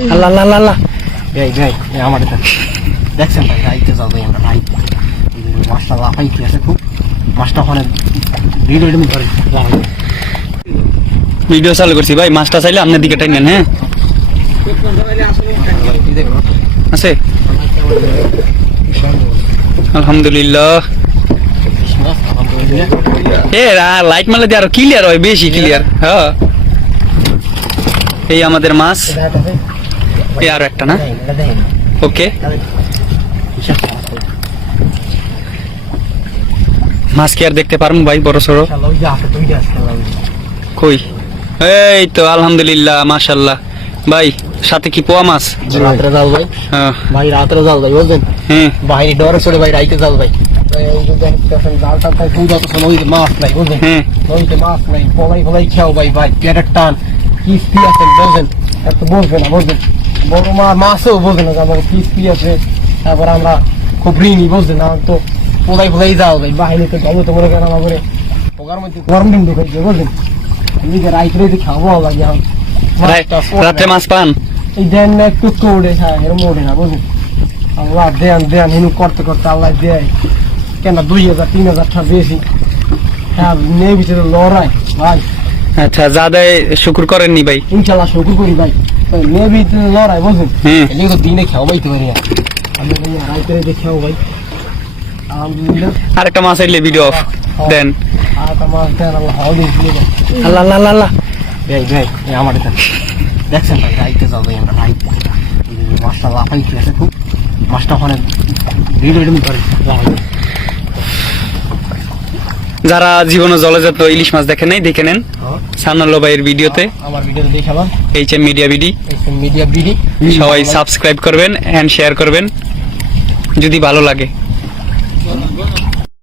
আল্লাহ আল্লাহ আল্লাহ আল্লাহ। এই ভাই আমার দেখছেন ভাই রাইতে যাও ভাই আমরা ভাই মাছটা লাফাই কি আছে খুব মাছটা ওখানে ভিডিও ধরে ভিডিও চালু করছি ভাই, মাছটা চাইলে আপনার দিকে টাইনেন। হ্যাঁ আছে আলহামদুলিল্লাহ। এ লাইট মারলে দিয়ে আরো ক্লিয়ার হয়, বেশি ক্লিয়ার। হ্যাঁ এই আমাদের মাছ, এই আরো একটা না। ওকে মাছ কি আর দেখতে পারবো ভাই বড় সড়ো? কই এই তো আলহামদুলিল্লাহ মাশাআল্লাহ। ভাই সাথে কি পোয়া মাছ? রাত্রে যাও ভাই, হ্যাঁ ভাই রাত্রে যাও ভাই বুঝলেন, হ্যাঁ বাইরে ডরে চলে ভাই রাইতে যাও ভাই। জালটা তাই পূজা তো নদীতে মাছ নাই বুঝলেন, হ্যাঁ নদীতে মাছ নাই, পলাই ফলাই খাও ভাই ভাই পেটের টান কিস্তি আছে বুঝলেন, এত বলবে না বুঝলেন, বড় মাছও বুঝলেন না আমার কিস্তি আছে। তারপর আমরা খুব ঋণী বুঝলেন, আমার তো পলাই ফলাই যাও ভাই বাইরে তো যাবো তো মনে করেন আমার করে ওগার মধ্যে গরম দিন ঢুকাইছে বুঝলেন, নিজে রাইতে খাবো লাগে এখন রাত্রে মাছ পান? এই দেন না একটু ওঠে, হ্যাঁ এরকম ওঠে না বুঝলেন। আল্লাহ দেন দেন হিনু করতে করতে আল্লাহ দেয় কেন 2000 3000 টাকা বেশি। হ্যাঁ মেয়ে ভিতরে লড়াই ভাই। আচ্ছা যা দেয় শুকুর করেননি ভাই? ইনশাল্লাহ শুকুর করি ভাই, মেয়ে ভিতরে লড়াই বুঝলেন, হ্যাঁ এগুলো তো দিনে খেয়াও পাইতে পারি না, আমি রাইতে রাইতে খেয়াও ভাই আলহামদুলিল্লাহ। আরেকটা মাছ আইলে ভিডিও অফ দেন। আর তোমার দেন আল্লাহ হাও দিয়েছিল আল্লাহ আল্লাহ আল্লাহ আল্লাহ। ভাই ভাই আমার দেখছেন ভাই রাইতে যাও ভাই আমরা রাইতে মাছটা লাফাই কি আছে খুব মাছটা ওখানে ভিডিও ধরে যারা জীবনে জলে যেত ইলিশ মাছ দেখেন নাই, দেখে নেন সান্নাল্লো ভাইয়ের ভিডিওতে, আমার ভিডিওতে দেখালাম HM media BD. Media BD সবাই সাবস্ক্রাইব করবেন এন্ড শেয়ার করবেন যদি ভালো লাগে।